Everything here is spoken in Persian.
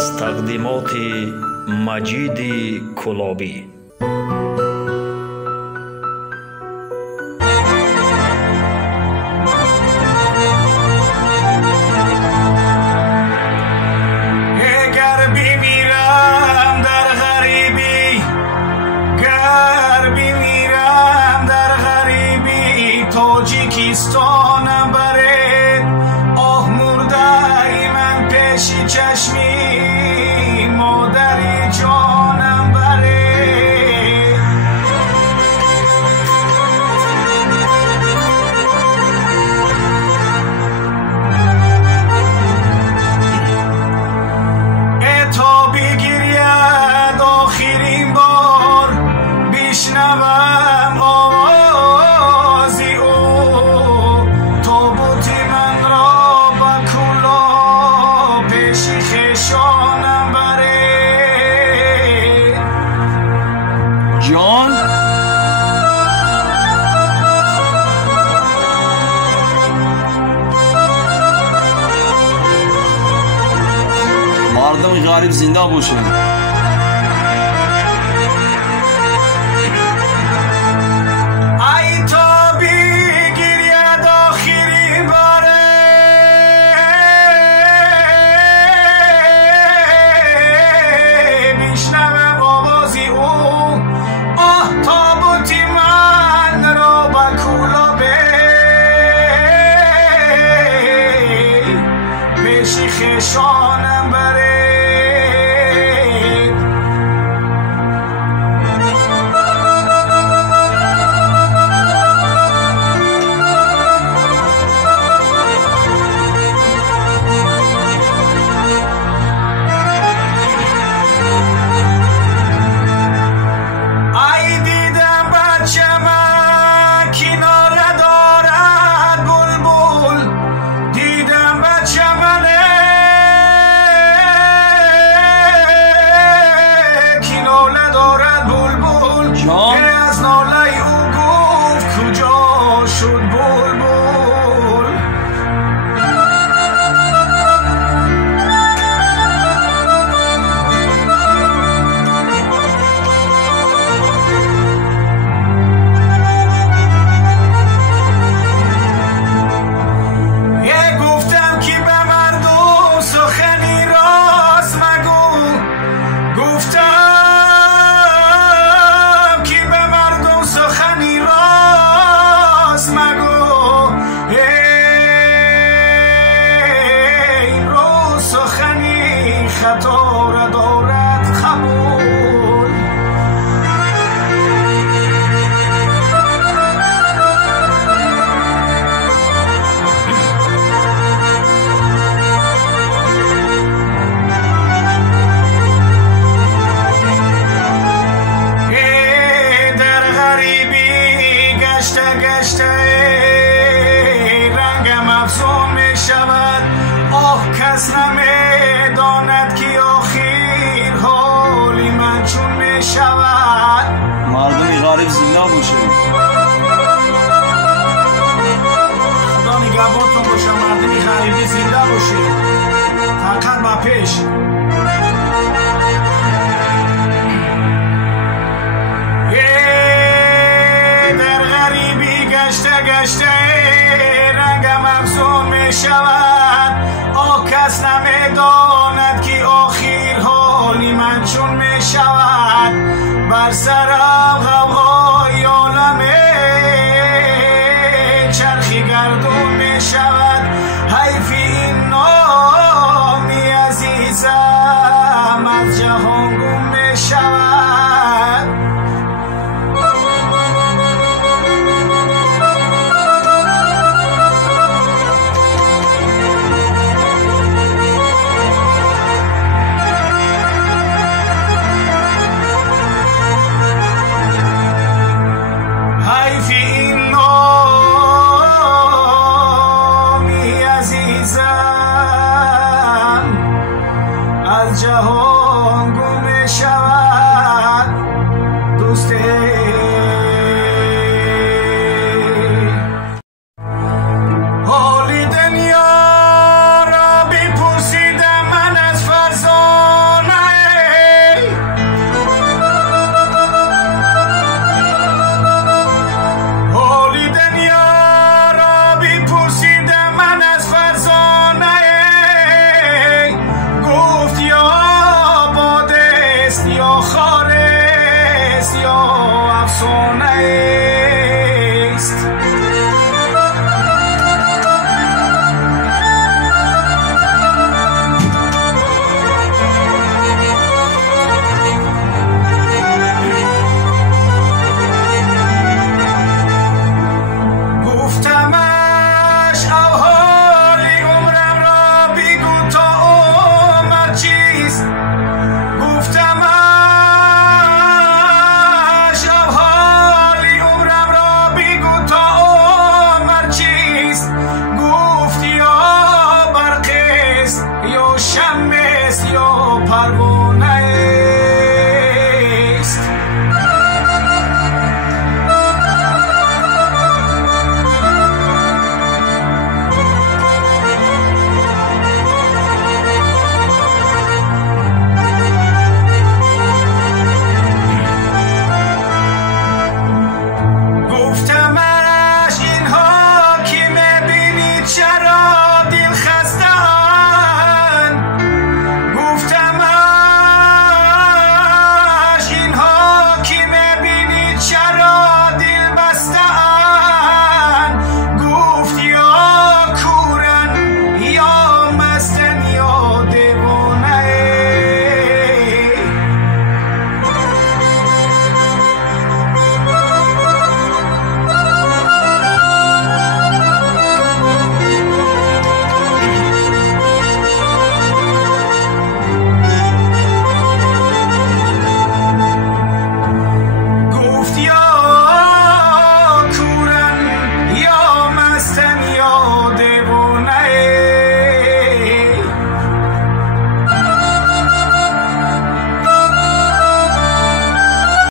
از تقدیمات مجید کلابی. تاجیکستانم برد آه مرده من پیش چشمی مادری جانم برد تا بگیرید آخرین بار بشنوم آوازی او تابوت من را با کلا پیش خویشانم بره جان مردم غریب زنده باشه. خویشانم بره ای دیدم بچه من کناره دارد بلبل دیدم بچه من از ناله او گفت کجا شد بلبل گفتم که به مردم سخنی راست مگو گفتم خطا را دارد قبول در غریبی گشته گشته رنگم افزون می شود آه کس نمیداند که آخر حالی من چون می شود مردم غریب زنده باشه. خدا نگهبانتون باشه. مردم غریبی زنده باشه. فقط با پیش در غریبی گشته گشته رنگم افزون می شود آه کس نمیداند که آخر حالی من چون می شود بر سرم غوغای عالم چرخی گردون می شود حیف این نامی عزیزم از جهان گم می شود جهان گم شود دوست حال دنیا را بپرسیدم من از فرزان سیاه پرواز